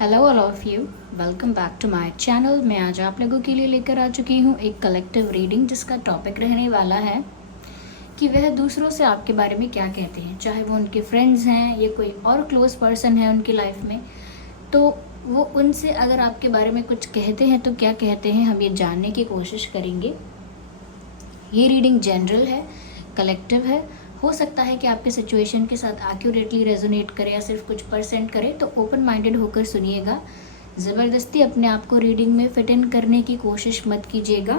Hello all of you, welcome back to my channel. मैं आज आप लोगों के लिए लेकर आ चुकी हूँ एक कलेक्टिव रीडिंग जिसका टॉपिक रहने वाला है कि वह दूसरों से आपके बारे में क्या कहते हैं, चाहे वो उनके फ्रेंड्स हैं या कोई और क्लोज पर्सन है उनकी लाइफ में। तो वो उनसे अगर आपके बारे में कुछ कहते हैं तो क्या कहते हैं, हम ये जानने की कोशिश करेंगे। ये रीडिंग जनरल है, कलेक्टिव है। हो सकता है कि आपके सिचुएशन के साथ एक्यूरेटली रेजोनेट करे या सिर्फ कुछ परसेंट करे, तो ओपन माइंडेड होकर सुनिएगा। ज़बरदस्ती अपने आप को रीडिंग में फिट इन करने की कोशिश मत कीजिएगा।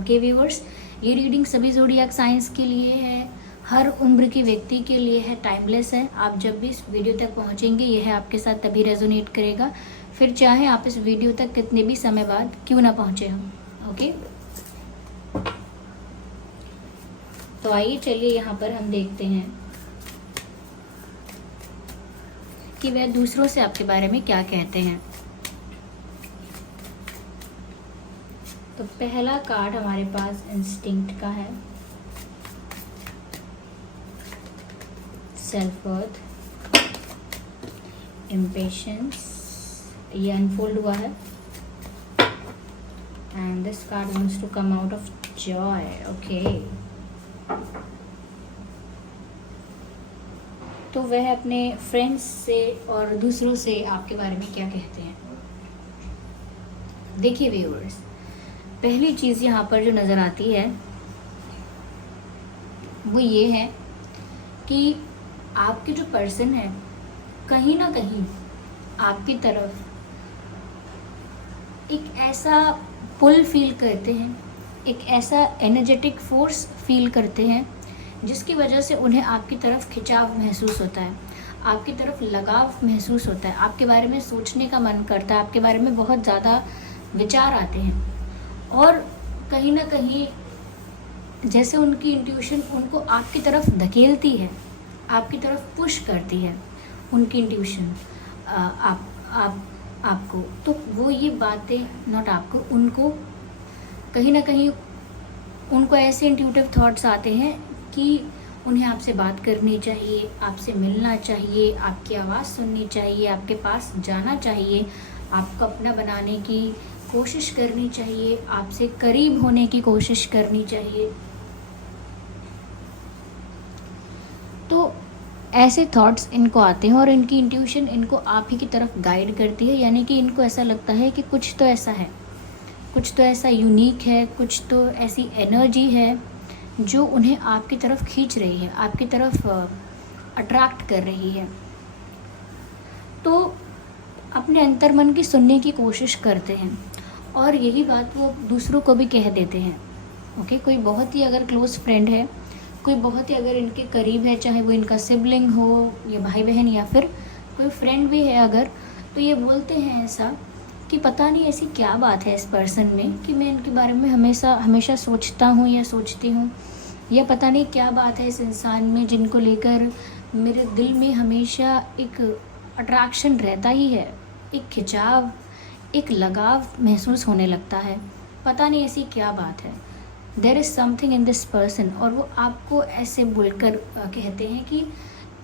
ओके व्यूअर्स, ये रीडिंग सभी ज़ोडिएक साइंस के लिए है, हर उम्र की व्यक्ति के लिए है, टाइमलेस है। आप जब भी इस वीडियो तक पहुँचेंगे यह आपके साथ तभी रेजोनेट करेगा, फिर चाहे आप इस वीडियो तक कितने भी समय बाद क्यों ना पहुँचे हों। ओके, तो आइए चलिए यहाँ पर हम देखते हैं कि वह दूसरों से आपके बारे में क्या कहते हैं। तो पहला कार्ड हमारे पास इंस्टिंक्ट का है, सेल्फ वर्थ, इम्पेशंस, ये अनफोल्ड हुआ है and this card wants to come out of joy. Okay, तो वह अपने फ्रेंड्स से और दूसरों से आपके बारे में क्या कहते हैं। देखिए व्यूअर्स, पहली चीज़ यहाँ पर जो नज़र आती है वो ये है कि आपके जो पर्सन है कहीं ना कहीं आपकी तरफ एक ऐसा पुल फील करते हैं, एक ऐसा एनर्जेटिक फोर्स फील करते हैं जिसकी वजह से उन्हें आपकी तरफ खिंचाव महसूस होता है, आपकी तरफ लगाव महसूस होता है, आपके बारे में सोचने का मन करता है, आपके बारे में बहुत ज़्यादा विचार आते हैं और कहीं ना कहीं जैसे उनकी इंट्यूशन उनको आपकी तरफ धकेलती है, आपकी तरफ पुश करती है उनकी इंट्यूशन आपको। तो वो ये बातें नॉट आपको, उनको कहीं ना कहीं उनको ऐसे इंट्यूटिव थॉट्स आते हैं कि उन्हें आपसे बात करनी चाहिए, आपसे मिलना चाहिए, आपकी आवाज़ सुननी चाहिए, आपके पास जाना चाहिए, आपको अपना बनाने की कोशिश करनी चाहिए, आपसे करीब होने की कोशिश करनी चाहिए। तो ऐसे थॉट्स इनको आते हैं और इनकी इंट्यूशन इनको आप ही की तरफ गाइड करती है, यानी कि इनको ऐसा लगता है कि कुछ तो ऐसा है, कुछ तो ऐसा यूनिक है, कुछ तो ऐसी एनर्जी है जो उन्हें आपकी तरफ खींच रही है, आपकी तरफ अट्रैक्ट कर रही है। तो अपने अंतर्मन की सुनने की कोशिश करते हैं और यही बात वो दूसरों को भी कह देते हैं। ओके, कोई बहुत ही अगर क्लोज़ फ्रेंड है, कोई बहुत ही अगर इनके करीब है, चाहे वो इनका सिबलिंग हो या भाई बहन या फिर कोई फ्रेंड भी है अगर, तो ये बोलते हैं ऐसा कि पता नहीं ऐसी क्या बात है इस पर्सन में कि मैं इनके बारे में हमेशा सोचता हूँ या सोचती हूँ, या पता नहीं क्या बात है इस इंसान में जिनको लेकर मेरे दिल में हमेशा एक अट्रैक्शन रहता ही है, एक खिंचाव, एक लगाव महसूस होने लगता है। पता नहीं ऐसी क्या बात है, there is something in this person. और वो आपको ऐसे बोलकर कहते हैं कि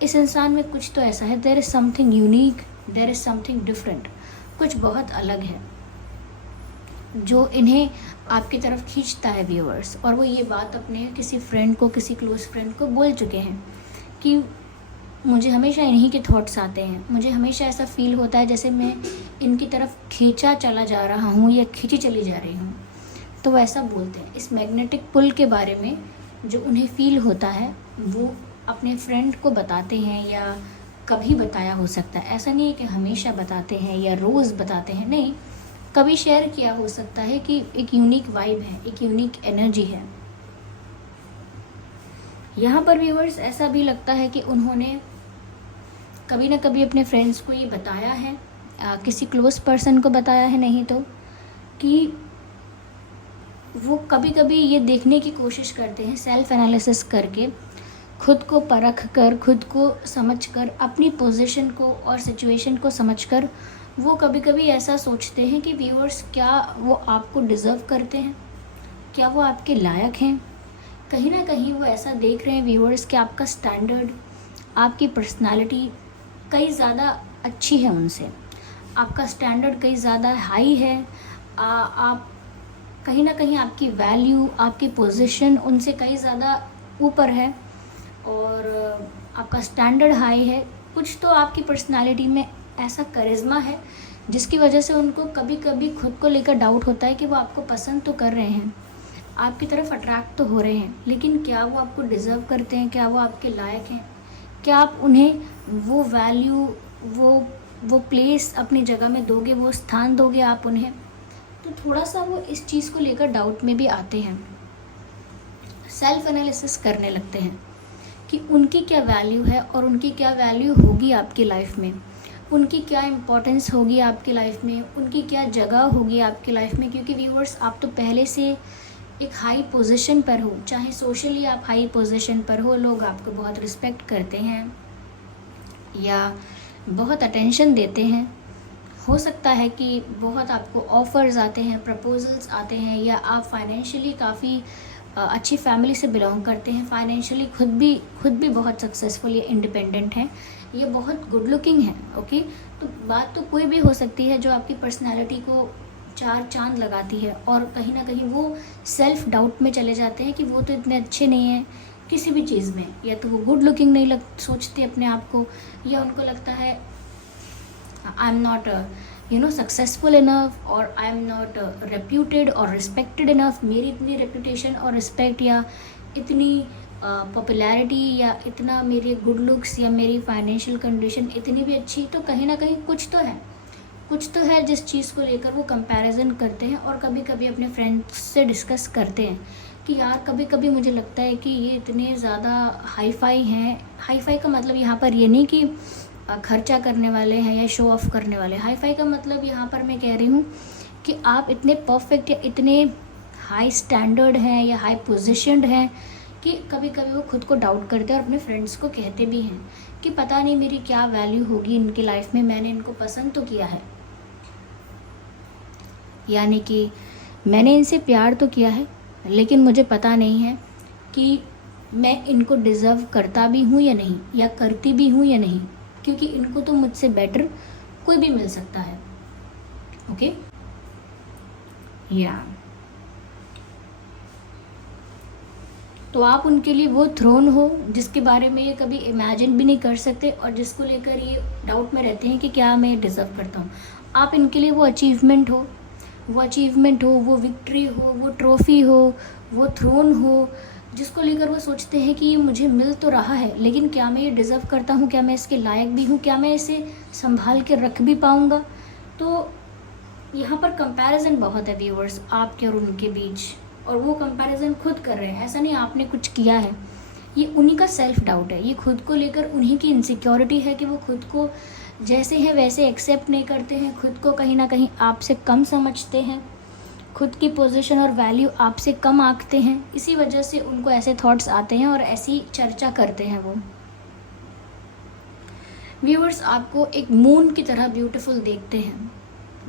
इस इंसान में कुछ तो ऐसा है, there is something unique, there is something different, कुछ बहुत अलग है जो इन्हें आपकी तरफ खींचता है व्यूअर्स। और वो ये बात अपने किसी फ्रेंड को, किसी क्लोज फ्रेंड को बोल चुके हैं कि मुझे हमेशा इन्हीं के थॉट्स आते हैं, मुझे हमेशा ऐसा फील होता है जैसे मैं इनकी तरफ खींचा चला जा रहा हूँ या खींची चली जा रही हूँ। तो वो ऐसा बोलते हैं। इस मैग्नेटिक पुल के बारे में जो उन्हें फील होता है वो अपने फ्रेंड को बताते हैं, या कभी बताया हो सकता है, ऐसा नहीं है कि हमेशा बताते हैं या रोज़ बताते हैं, नहीं, कभी शेयर किया हो सकता है कि एक यूनिक वाइब है, एक यूनिक एनर्जी है। यहाँ पर व्यूअर्स ऐसा भी लगता है कि उन्होंने कभी ना कभी अपने फ्रेंड्स को ये बताया है, किसी क्लोज पर्सन को बताया है, नहीं तो कि वो कभी कभी ये देखने की कोशिश करते हैं, सेल्फ एनालिसिस करके, खुद को परख कर, खुद को समझ कर, अपनी पोजीशन को और सिचुएशन को समझकर वो कभी कभी ऐसा सोचते हैं कि व्यूअर्स क्या वो आपको डिज़र्व करते हैं, क्या वो आपके लायक हैं। कहीं ना कहीं वो ऐसा देख रहे हैं व्यूअर्स कि आपका स्टैंडर्ड, आपकी पर्सनालिटी कई ज़्यादा अच्छी है उनसे, आपका स्टैंडर्ड कहीं ज़्यादा हाई है, आप कहीं ना कहीं आपकी वैल्यू, आपकी पोजीशन उनसे कहीं ज़्यादा ऊपर है, और आपका स्टैंडर्ड हाई है। कुछ तो आपकी पर्सनालिटी में ऐसा करिश्मा है जिसकी वजह से उनको कभी कभी खुद को लेकर डाउट होता है कि वो आपको पसंद तो कर रहे हैं, आपकी तरफ अट्रैक्ट तो हो रहे हैं, लेकिन क्या वो आपको डिज़र्व करते हैं, क्या वो आपके लायक हैं, क्या आप उन्हें वो वैल्यू, वो प्लेस अपनी जगह में दोगे, वो स्थान दोगे आप उन्हें। तो थोड़ा सा वो इस चीज़ को लेकर डाउट में भी आते हैं, सेल्फ एनालिसिस करने लगते हैं कि उनकी क्या वैल्यू है और उनकी क्या वैल्यू होगी आपकी लाइफ में, उनकी क्या इम्पोर्टेंस होगी आपकी लाइफ में, उनकी क्या जगह होगी आपकी लाइफ में। क्योंकि व्यूअर्स, आप तो पहले से एक हाई पोजीशन पर हो, चाहे सोशली आप हाई पोजीशन पर हो, लोग आपको बहुत रिस्पेक्ट करते हैं या बहुत अटेंशन देते हैं। हो सकता है कि बहुत आपको ऑफ़र्स आते हैं, प्रपोजल्स आते हैं, या आप फाइनेंशियली काफ़ी अच्छी फैमिली से बिलोंग करते हैं, फाइनेंशियली खुद भी बहुत सक्सेसफुल या इंडिपेंडेंट हैं, ये बहुत गुड लुकिंग है। ओके, तो बात तो कोई भी हो सकती है जो आपकी पर्सनालिटी को चार चांद लगाती है, और कहीं ना कहीं वो सेल्फ डाउट में चले जाते हैं कि वो तो इतने अच्छे नहीं हैं किसी भी चीज़ में, या तो वो गुड लुकिंग नहीं सोचते अपने आप को, या उनको लगता है I am not successful enough, और आई एम नॉट रेप्यूटेड और रिस्पेक्टेड इनफ। मेरी इतनी रेपुटेशन और रिस्पेक्ट या इतनी पॉपुलैरिटी या इतना मेरे गुड लुक्स या मेरी फाइनेंशियल कंडीशन इतनी भी अच्छी, तो कहीं ना कहीं कुछ तो है जिस चीज़ को लेकर वो कंपैरिजन करते हैं, और कभी कभी अपने फ्रेंड्स से डिस्कस करते हैं कि यार कभी कभी मुझे लगता है कि ये इतने ज़्यादा हाई फाई हैं। हाई फाई का मतलब यहाँ पर ये नहीं कि खर्चा करने वाले हैं या शो ऑफ करने वाले। हाई फाई का मतलब यहाँ पर मैं कह रही हूँ कि आप इतने परफेक्ट या इतने हाई स्टैंडर्ड हैं या हाई पोजीशन्ड हैं कि कभी कभी वो खुद को डाउट करते हैं, और अपने फ्रेंड्स को कहते भी हैं कि पता नहीं मेरी क्या वैल्यू होगी इनकी लाइफ में, मैंने इनको पसंद तो किया है, यानी कि मैंने इनसे प्यार तो किया है, लेकिन मुझे पता नहीं है कि मैं इनको डिज़र्व करता भी हूँ या नहीं, या करती भी हूँ या नहीं, क्योंकि इनको तो मुझसे बेटर कोई भी मिल सकता है। ओके, या तो आप उनके लिए वो थ्रोन हो जिसके बारे में ये कभी इमेजिन भी नहीं कर सकते, और जिसको लेकर ये डाउट में रहते हैं कि क्या मैं डिज़र्व करता हूँ। आप इनके लिए वो अचीवमेंट हो, वो विक्ट्री हो, वो ट्रॉफ़ी हो, वो थ्रोन हो, जिसको लेकर वो सोचते हैं कि ये मुझे मिल तो रहा है, लेकिन क्या मैं ये डिज़र्व करता हूँ, क्या मैं इसके लायक भी हूँ, क्या मैं इसे संभाल के रख भी पाऊँगा। तो यहाँ पर कंपैरिजन बहुत है व्यूअर्स, आपके और उनके बीच, और वो कंपैरिजन खुद कर रहे हैं, ऐसा नहीं आपने कुछ किया है। ये उन्हीं का सेल्फ डाउट है, ये खुद को लेकर उन्हीं की इनसिक्योरिटी है कि वो खुद को जैसे हैं वैसे एक्सेप्ट नहीं करते हैं, खुद को कहीं ना कहीं आपसे कम समझते हैं, खुद की पोजीशन और वैल्यू आपसे कम आंकते हैं। इसी वजह से उनको ऐसे थॉट्स आते हैं और ऐसी चर्चा करते हैं वो। व्यूअर्स, आपको एक मून की तरह ब्यूटीफुल देखते हैं।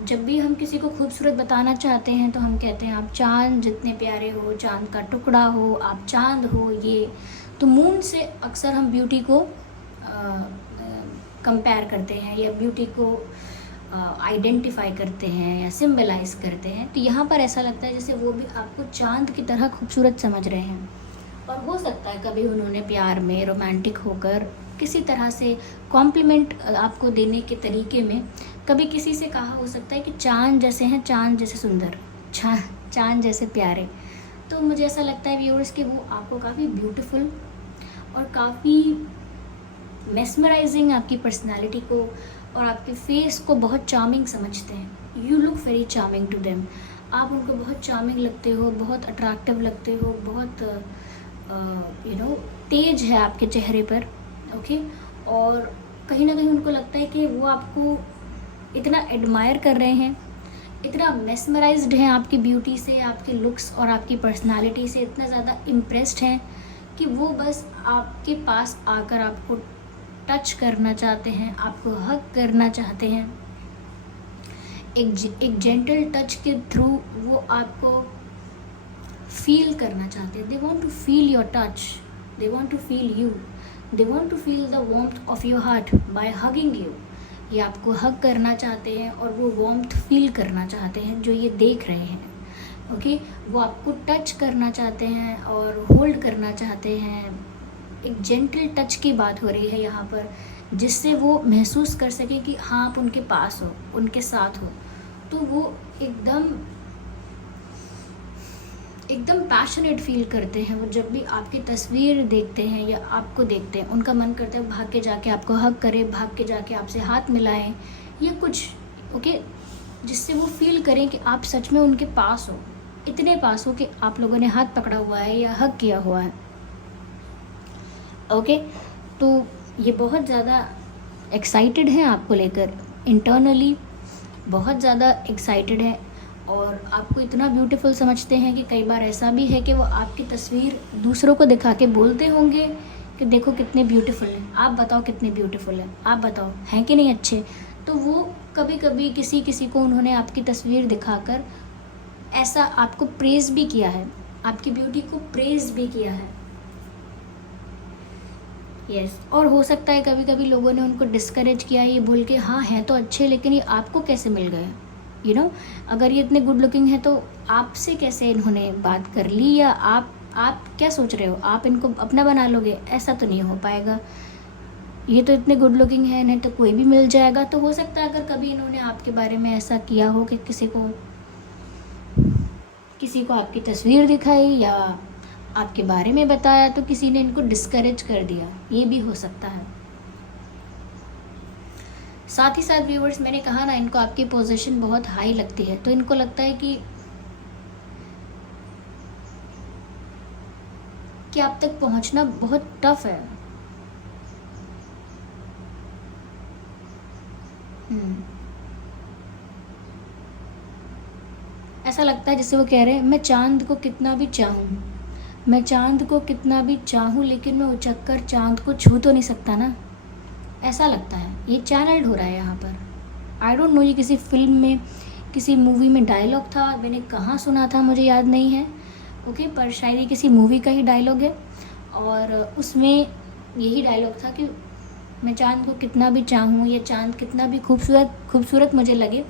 जब भी हम किसी को खूबसूरत बताना चाहते हैं तो हम कहते हैं आप चांद जितने प्यारे हो, चांद का टुकड़ा हो, आप चांद हो। ये तो मून से अक्सर हम ब्यूटी को कंपेयर करते हैं, या ब्यूटी को आइडेंटिफाई करते हैं या सिंबलाइज करते हैं। तो यहाँ पर ऐसा लगता है जैसे वो भी आपको चांद की तरह खूबसूरत समझ रहे हैं। और हो सकता है कभी उन्होंने प्यार में रोमांटिक होकर किसी तरह से कॉम्प्लीमेंट आपको देने के तरीके में कभी किसी से कहा हो सकता है कि चांद जैसे हैं, चांद जैसे सुंदर, चांद जैसे प्यारे। तो मुझे ऐसा लगता है व्यूअर्स कि वो आपको काफ़ी ब्यूटीफुल और काफ़ी मेस्मराइजिंग आपकी पर्सनालिटी को और आपके फेस को बहुत चार्मिंग समझते हैं। You look very charming to them. आप उनको बहुत चार्मिंग लगते हो, बहुत अट्रैक्टिव लगते हो, बहुत तेज है आपके चेहरे पर। ओके, और कहीं ना कहीं उनको लगता है कि वो आपको इतना एडमायर कर रहे हैं, इतना मेस्मराइज्ड हैं आपकी ब्यूटी से, आपके लुक्स और आपकी पर्सनालिटी से, इतना ज़्यादा इम्प्रेस्ड हैं कि वो बस आपके पास आकर आपको टच करना चाहते हैं, आपको हग करना चाहते हैं। एक जेंटल टच के थ्रू वो आपको फील करना चाहते हैं। They want to feel your touch, they want to feel you, they want to feel the warmth of your heart by hugging you. ये आपको हग करना चाहते हैं और वो वार्मथ फील करना चाहते हैं जो ये देख रहे हैं। ओके, वो आपको टच करना चाहते हैं और होल्ड करना चाहते हैं। एक जेंटल टच की बात हो रही है यहाँ पर, जिससे वो महसूस कर सके कि हाँ आप उनके पास हो, उनके साथ हो। तो वो एकदम एकदम पैशनेट फील करते हैं। वो जब भी आपकी तस्वीर देखते हैं या आपको देखते हैं, उनका मन करता है भाग के जाके आपको हग करें, भाग के जाके आपसे हाथ मिलाएं या कुछ। ओके, जिससे वो फील करें कि आप सच में उनके पास हो, इतने पास हो कि आप लोगों ने हाथ पकड़ा हुआ है या हग किया हुआ है। ओके, तो ये बहुत ज़्यादा एक्साइटेड हैं आपको लेकर, इंटरनली बहुत ज़्यादा एक्साइटेड है और आपको इतना ब्यूटीफुल समझते हैं कि कई बार ऐसा भी है कि वो आपकी तस्वीर दूसरों को दिखा के बोलते होंगे कि देखो कितने ब्यूटीफुल हैं, आप बताओ कितने ब्यूटीफुल हैं, आप बताओ हैं कि नहीं अच्छे। तो वो कभी कभी किसी किसी को उन्होंने आपकी तस्वीर दिखाकर ऐसा आपको प्रेज भी किया है, आपकी ब्यूटी को प्रेज भी किया है। यस, और हो सकता है कभी कभी लोगों ने उनको डिस्करेज किया ये बोल के हाँ हैं तो अच्छे, लेकिन ये आपको कैसे मिल गए। यू नो, अगर ये इतने गुड लुकिंग है तो आपसे कैसे इन्होंने बात कर ली, या आप क्या सोच रहे हो आप इनको अपना बना लोगे, ऐसा तो नहीं हो पाएगा। ये तो इतने गुड लुकिंग है, नहीं तो कोई भी मिल जाएगा। तो हो सकता है अगर कभी इन्होंने आपके बारे में ऐसा किया हो कि किसी को आपकी तस्वीर दिखाई या आपके बारे में बताया तो किसी ने इनको डिस्करेज कर दिया, ये भी हो सकता है। साथ ही साथ व्यूअर्स, मैंने कहा ना इनको आपकी पोजीशन बहुत हाई लगती है, तो इनको लगता है कि आप तक पहुंचना बहुत टफ है। ऐसा लगता है जैसे वो कह रहे हैं मैं चांद को कितना भी चाहूँ, मैं चांद को कितना भी चाहूँ, लेकिन मैं उचक कर चांद को छू तो नहीं सकता ना। ऐसा लगता है, ये चैनल्ड हो रहा है यहाँ पर। आई डोंट नो ये किसी फिल्म में, किसी मूवी में डायलॉग था, मैंने कहाँ सुना था मुझे याद नहीं है। ओके, पर शायद ये किसी मूवी का ही डायलॉग है और उसमें यही डायलॉग था कि मैं चांद को कितना भी चाहूँ, या चांद कितना भी खूबसूरत मुझे लगे,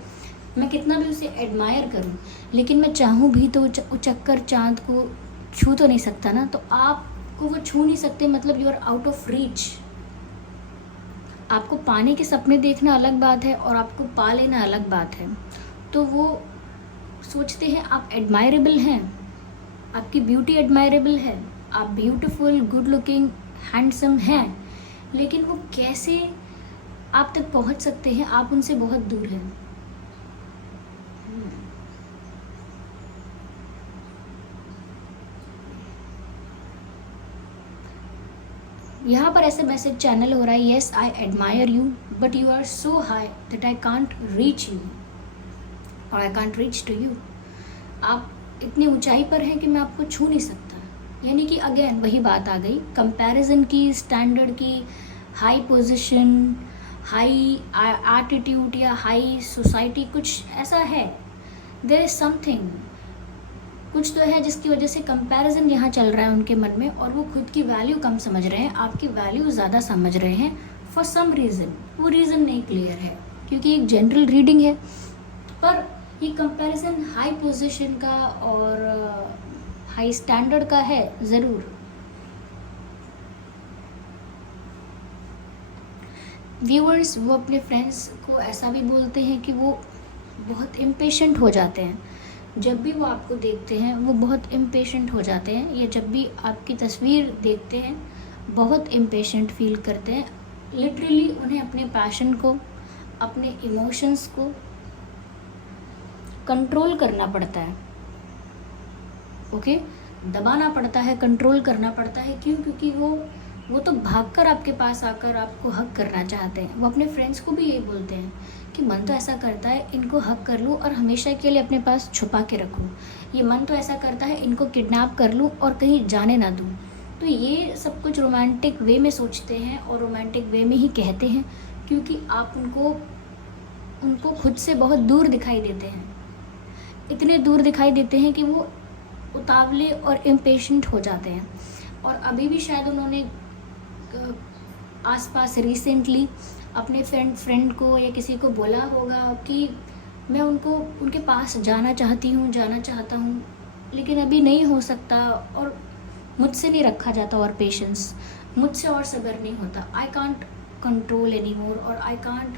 मैं कितना भी उसे एडमायर करूँ, लेकिन मैं चाहूँ भी तो उचक कर चांद को छू तो नहीं सकता ना। तो आपको वो छू नहीं सकते, मतलब you are out of reach. आपको पाने के सपने देखना अलग बात है और आपको पा लेना अलग बात है। तो वो सोचते हैं आप एडमायरेबल हैं, आपकी ब्यूटी एडमायरेबल है, आप ब्यूटीफुल, गुड लुकिंग, हैंडसम हैं, लेकिन वो कैसे आप तक पहुंच सकते हैं, आप उनसे बहुत दूर हैं। यहाँ पर ऐसे मैसेज चैनल हो रहा है, yes I admire you but you are so high that I can't reach you और I can't reach to you. आप इतनी ऊंचाई पर हैं कि मैं आपको छू नहीं सकता। यानी कि अगेन वही बात आ गई कंपैरिजन की, स्टैंडर्ड की, हाई पोजीशन, हाई एटीट्यूड या हाई सोसाइटी, कुछ ऐसा है, देयर इज समथिंग, कुछ तो है जिसकी वजह से कंपैरिजन यहाँ चल रहा है उनके मन में और वो खुद की वैल्यू कम समझ रहे हैं, आपकी वैल्यू ज़्यादा समझ रहे हैं फॉर सम रीज़न। वो रीज़न नहीं क्लियर है क्योंकि एक जनरल रीडिंग है, पर ये कंपैरिजन हाई पोजीशन का और हाई स्टैंडर्ड का है ज़रूर। व्यूअर्स, वो अपने फ्रेंड्स को ऐसा भी बोलते हैं कि वो बहुत इम्पेशेंट हो जाते हैं जब भी वो आपको देखते हैं, वो बहुत इम्पेशेंट हो जाते हैं। ये जब भी आपकी तस्वीर देखते हैं बहुत इम्पेशेंट फील करते हैं। लिटरली उन्हें अपने पैशन को, अपने इमोशंस को कंट्रोल करना पड़ता है। ओके, दबाना पड़ता है, कंट्रोल करना पड़ता है। क्यों? क्योंकि वो तो भागकर आपके पास आकर आपको हक करना चाहते हैं। वो अपने फ्रेंड्स को भी यही बोलते हैं कि मन तो ऐसा करता है इनको हक कर लूँ और हमेशा के लिए अपने पास छुपा के रखूँ। ये मन तो ऐसा करता है इनको किडनैप कर लूँ और कहीं जाने ना दूँ। तो ये सब कुछ रोमांटिक वे में सोचते हैं और रोमांटिक वे में ही कहते हैं, क्योंकि आप उनको खुद से बहुत दूर दिखाई देते हैं। इतने दूर दिखाई देते हैं कि वो उतावले और इम्पेशेंट हो जाते हैं। और अभी भी शायद उन्होंने आसपास रिसेंटली अपने फ्रेंड को या किसी को बोला होगा कि मैं उनको उनके पास जाना चाहता हूँ, लेकिन अभी नहीं हो सकता, और मुझसे नहीं रखा जाता और पेशेंस, मुझसे और सब्र नहीं होता, I can't control any more और I can't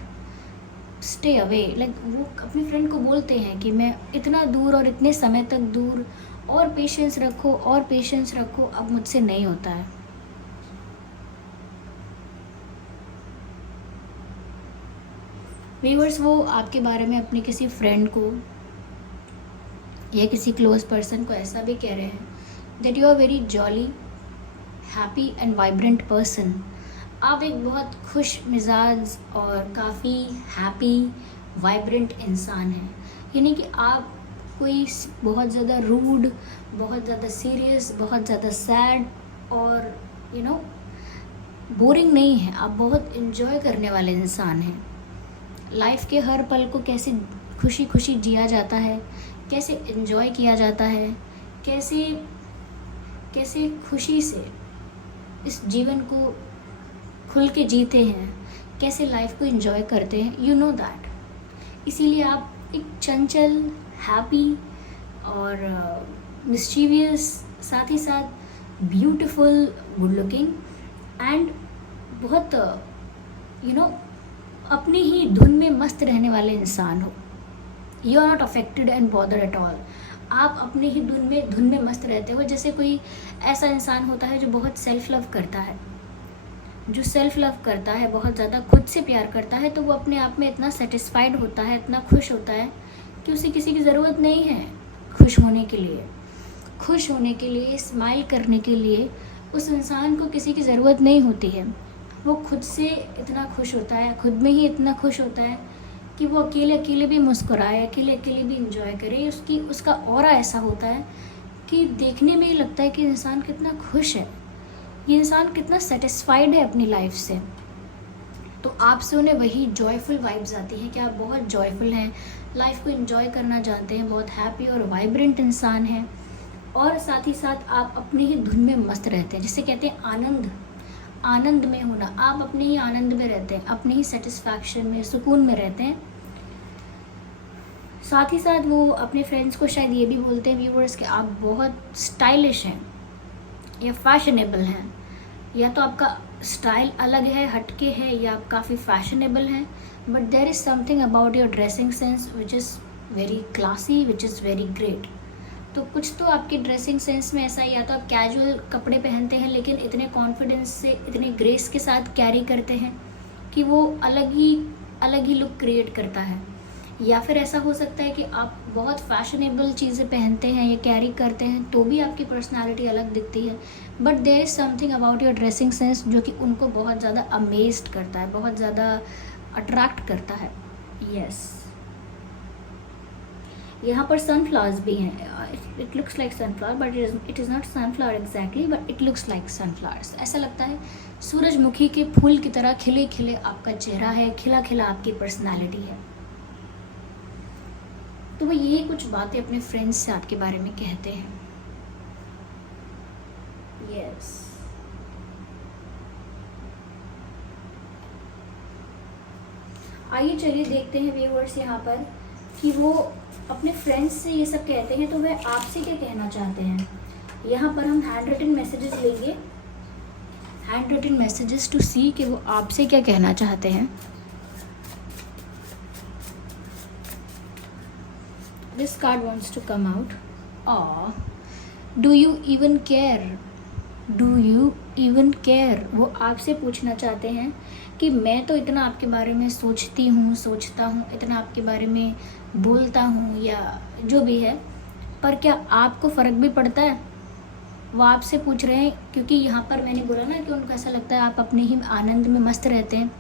stay away. Like वो अपने फ्रेंड को बोलते हैं कि मैं इतना दूर और इतने समय तक दूर, और पेशेंस रखो, अब मुझसे नहीं होता है। व्यूअर्स, वो आपके बारे में अपने किसी फ्रेंड को या किसी क्लोज पर्सन को ऐसा भी कह रहे हैं that you are very jolly, happy and vibrant person. आप एक बहुत खुश मिजाज और काफ़ी हैप्पी वाइब्रेंट इंसान हैं। यानी कि आप कोई बहुत ज़्यादा रूड, बहुत ज़्यादा सीरियस, बहुत ज़्यादा सैड और बोरिंग नहीं है। आप बहुत इन्जॉय करने वाले इंसान हैं। लाइफ के हर पल को कैसे खुशी खुशी जिया जाता है, कैसे इन्जॉय किया जाता है, कैसे खुशी से इस जीवन को खुल के जीते हैं, कैसे लाइफ को एंजॉय करते हैं, यू नो दैट। इसीलिए आप एक चंचल, हैप्पी और मिस्चीवियस, साथ ही साथ ब्यूटीफुल, गुड लुकिंग एंड बहुत अपनी ही धुन में मस्त रहने वाले इंसान हो। You are not affected and bother at all. आप अपने ही धुन में मस्त रहते हो। जैसे कोई ऐसा इंसान होता है जो बहुत सेल्फ लव करता है, बहुत ज़्यादा खुद से प्यार करता है, तो वो अपने आप में इतना सेटिस्फाइड होता है, इतना खुश होता है कि उसे किसी की ज़रूरत नहीं है खुश होने के लिए, स्माइल करने के लिए उस इंसान को किसी की ज़रूरत नहीं होती है। वो खुद से इतना खुश होता है, खुद में ही इतना खुश होता है कि वो अकेले भी मुस्कुराए, अकेले भी इंजॉय करे। उसका ऑरा ऐसा होता है कि देखने में ही लगता है कि इंसान कितना खुश है, ये इंसान कितना सेटिस्फाइड है अपनी लाइफ से। तो आपसे उन्हें वही जॉयफुल वाइब्स आती हैं कि आप बहुत जॉयफुल हैं, लाइफ को एंजॉय करना जानते हैं, बहुत हैप्पी और वाइब्रेंट इंसान हैं, और साथ ही साथ आप अपने ही धुन में मस्त रहते हैं, जिसे कहते हैं आनंद में होना। आप अपने ही आनंद में रहते हैं, अपने ही सेटिस्फैक्शन में, सुकून में रहते हैं। साथ ही साथ वो अपने फ्रेंड्स को शायद ये भी बोलते हैं व्यूवर्स कि आप बहुत स्टाइलिश हैं या फैशनेबल हैं, या तो आपका स्टाइल अलग है, हटके है, या आप काफ़ी फैशनेबल हैं, but there is something about your dressing sense which is very classy, which is very great. तो कुछ तो आपकी ड्रेसिंग सेंस में ऐसा, या तो आप कैजुअल कपड़े पहनते हैं लेकिन इतने कॉन्फिडेंस से, इतने ग्रेस के साथ कैरी करते हैं कि वो अलग ही लुक क्रिएट करता है, या फिर ऐसा हो सकता है कि आप बहुत फैशनेबल चीज़ें पहनते हैं या कैरी करते हैं तो भी आपकी पर्सनालिटी अलग दिखती है, but there is something about your dressing sense जो कि उनको बहुत ज़्यादा अमेज्ड करता है, बहुत ज़्यादा अट्रैक्ट करता है। यस, यहाँ पर सनफ्लावर्स भी हैं। It looks like sunflower but it is not sunflower exactly, but it looks like sunflowers. ऐसा लगता है सूरजमुखी के फूल की तरह खिले खिले आपका चेहरा है, खिला खिला आपकी पर्सनालिटी है। तो वो ये कुछ बातें अपने फ्रेंड्स से आपके बारे में कहते हैं। यस, आइए चलिए देखते हैं व्यूअर्स यहाँ पर कि वो अपने फ्रेंड्स से ये सब कहते हैं तो वह आपसे क्या कहना चाहते हैं। यहाँ पर हम हैंड रिटन मैसेजेस लेंगे, हैंड रिटन मैसेजेस टू सी कि वो आपसे क्या कहना चाहते हैं। This card wants to come out. Or do you even care? Do you even care? वो आपसे पूछना चाहते हैं कि मैं तो इतना आपके बारे में सोचता हूँ, इतना आपके बारे में बोलता हूँ या जो भी है, पर क्या आपको फ़र्क भी पड़ता है? वो आपसे पूछ रहे हैं क्योंकि यहाँ पर मैंने बोला ना कि उनको ऐसा लगता है आप अपने ही आनंद में मस्त रहते हैं,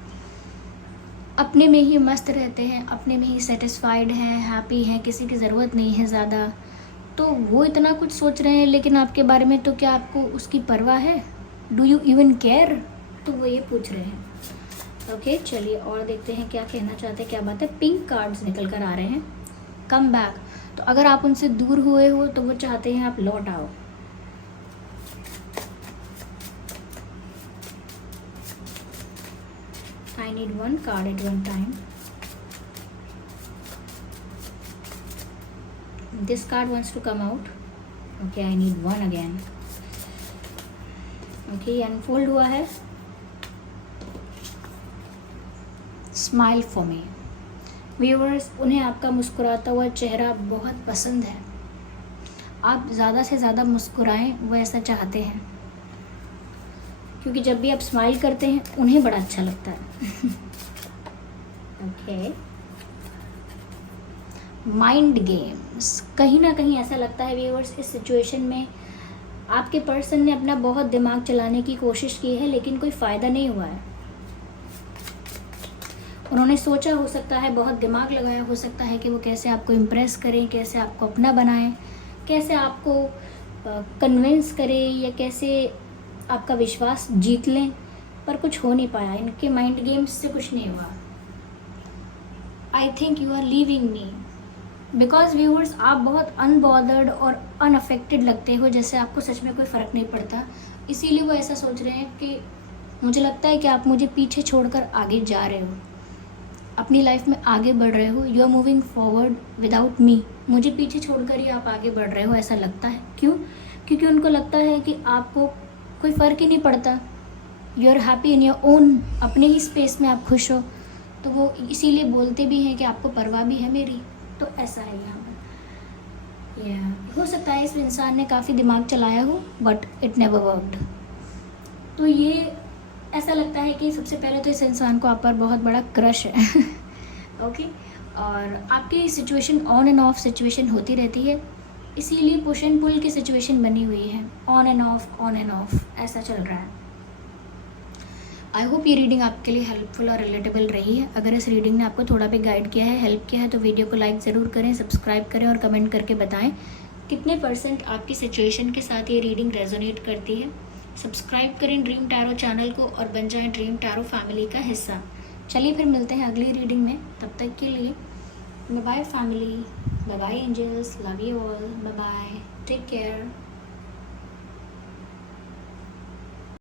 अपने में ही मस्त रहते हैं, अपने में ही सेटिस्फाइड हैं, हैप्पी हैं, किसी की ज़रूरत नहीं है ज़्यादा। तो वो इतना कुछ सोच रहे हैं लेकिन आपके बारे में तो क्या आपको उसकी परवाह है? Do you even care? तो वो ये पूछ रहे हैं। ओके, चलिए और देखते हैं क्या कहना चाहते हैं, क्या बात है। पिंक कार्ड्स निकल कर आ रहे हैं, कम बैक। तो अगर आप उनसे दूर हुए हो तो वो चाहते हैं आप लौट आओ। I need one card at one time. This card wants to come out. Okay, I need one again. Okay, unfold हुआ है. Smile for me. व्यूअर्स, उन्हें आपका मुस्कुराता हुआ चेहरा बहुत पसंद है. आप ज़्यादा से ज़्यादा मुस्कुराएं, वो ऐसा चाहते हैं, क्योंकि जब भी आप स्माइल करते हैं उन्हें बड़ा अच्छा लगता है. ओके. Mind games. कहीं ना कहीं ऐसा लगता है व्यूअर्स, इस सिचुएशन में आपके पर्सन ने अपना बहुत दिमाग चलाने की कोशिश की है, लेकिन कोई फ़ायदा नहीं हुआ है. उन्होंने सोचा हो सकता है, बहुत दिमाग लगाया हो सकता है कि वो कैसे आपको इम्प्रेस करें, कैसे आपको अपना बनाएं, कैसे आपको कन्विंस करें, या कैसे आपका विश्वास जीत लें, पर कुछ हो नहीं पाया. इनके माइंड गेम्स से कुछ नहीं हुआ. I think you are leaving me. Because viewers, आप बहुत अनबॉदर्ड और अनअफेक्टेड लगते हो, जैसे आपको सच में कोई फ़र्क नहीं पड़ता. इसीलिए वो ऐसा सोच रहे हैं कि मुझे लगता है कि आप मुझे पीछे छोड़कर आगे जा रहे हो, अपनी लाइफ में आगे बढ़ रहे हो. You are moving forward without me. मुझे पीछे छोड़कर ही आप आगे बढ़ रहे हो, ऐसा लगता है. क्यों? क्योंकि उनको लगता है कि आपको कोई फ़र्क ही नहीं पड़ता. You are happy in your own. अपने ही स्पेस में आप खुश हो, तो वो इसीलिए बोलते भी हैं कि आपको परवाह भी है मेरी. तो ऐसा है यहाँ पर. हो सकता है इस इंसान ने काफ़ी दिमाग चलाया हो, बट इट नेवर वर्कड. तो ये ऐसा लगता है कि सबसे पहले तो इस इंसान को आप पर बहुत बड़ा क्रश है. ओके. और आपकी situation on end of situation होती रहती है, इसीलिए पुश एंड पुल की सिचुएशन बनी हुई है. ऑन एंड ऑफ ऐसा चल रहा है. आई होप ये रीडिंग आपके लिए हेल्पफुल और रिलेटेबल रही है. अगर इस रीडिंग ने आपको थोड़ा भी गाइड किया है, हेल्प किया है, तो वीडियो को लाइक ज़रूर करें, सब्सक्राइब करें और कमेंट करके बताएं कितने % आपकी सिचुएशन के साथ ये रीडिंग रेजोनेट करती है. सब्सक्राइब करें ड्रीम टैरो चैनल को और बन जाएं ड्रीम टैरो फैमिली का हिस्सा. चलिए फिर मिलते हैं अगली रीडिंग में. तब तक के लिए bye bye family, bye bye angels, love you all, bye bye, take care.